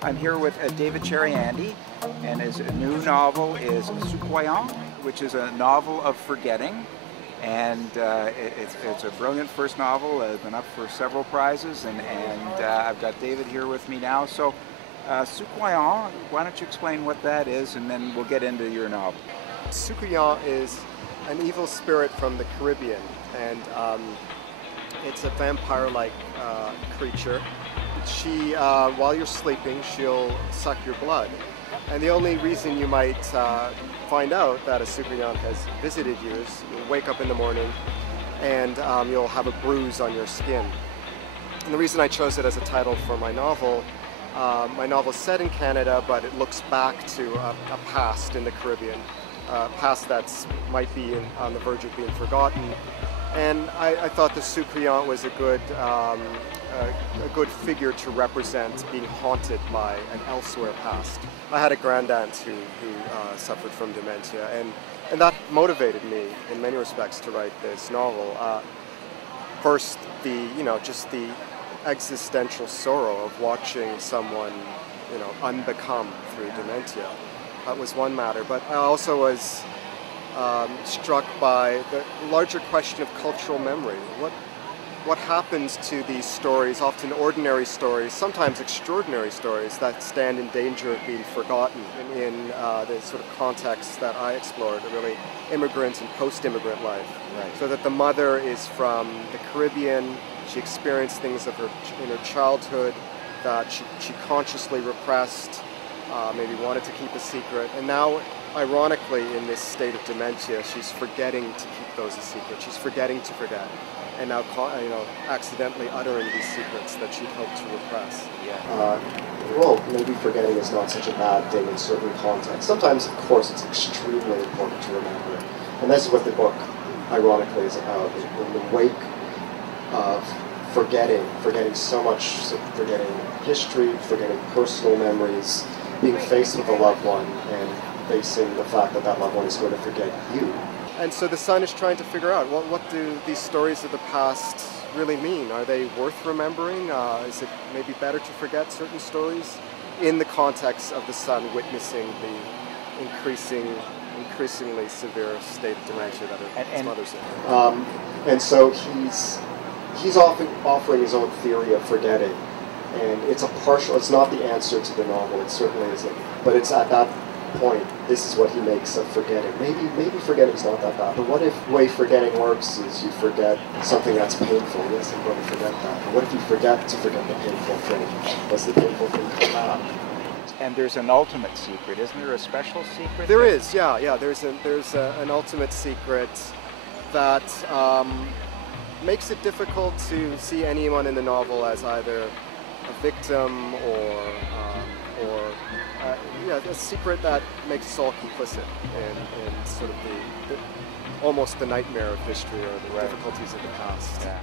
I'm here with David Chariandy, and his new novel is Soucouyant, which is a novel of forgetting. And it's a brilliant first novel. It's been up for several prizes, and I've got David here with me now. So, Soucouyant, why don't you explain what that is, and then we'll get into your novel. Soucouyant is an evil spirit from the Caribbean, and it's a vampire-like creature. She, while you're sleeping, she'll suck your blood. And the only reason you might find out that a Soucouyant has visited you is you'll wake up in the morning and you'll have a bruise on your skin. And the reason I chose it as a title for my novel is set in Canada, but it looks back to a past in the Caribbean, past that might be on the verge of being forgotten. And I thought the Soucouyant was a good figure to represent being haunted by an elsewhere past. I had a grandaunt who suffered from dementia, and that motivated me in many respects to write this novel. First, just the existential sorrow of watching someone, unbecome through dementia. That was one matter, but I also was struck by the larger question of cultural memory. What happens to these stories, often ordinary stories, sometimes extraordinary stories, that stand in danger of being forgotten in the sort of context that I explored, really immigrant and post-immigrant life. Right. So that the mother is from the Caribbean, she experienced things in her childhood that she consciously repressed, maybe wanted to keep a secret, and now, ironically, in this state of dementia, she's forgetting to keep those a secret. She's forgetting to forget, and now, accidentally uttering these secrets that she'd hoped to repress. Yeah. Well, maybe forgetting is not such a bad thing in certain contexts. Sometimes, of course, it's extremely important to remember, and this is what the book, ironically, is about. In the wake of forgetting so much, forgetting history, forgetting personal memories, being faced with a loved one, and facing the fact that that loved one is going to forget you. And so the son is trying to figure out, what do these stories of the past really mean? Are they worth remembering? Is it maybe better to forget certain stories? In the context of the son witnessing the increasingly severe state of dementia that his mother's in. And so he's often offering his own theory of forgetting. And it's not the answer to the novel, it certainly isn't. But it's at that point, this is what he makes of forgetting. Maybe forgetting's not that bad, but what if the way forgetting works is you forget something that's painful? Yes, I'm going to forget that. But what if you forget to forget the painful thing? Does the painful thing come back? And there's an ultimate secret, isn't there? A special secret? There is, yeah. There's an ultimate secret that makes it difficult to see anyone in the novel as either a victim or a secret that makes us all complicit in sort of almost the nightmare of history or the difficulties of the past. Yeah.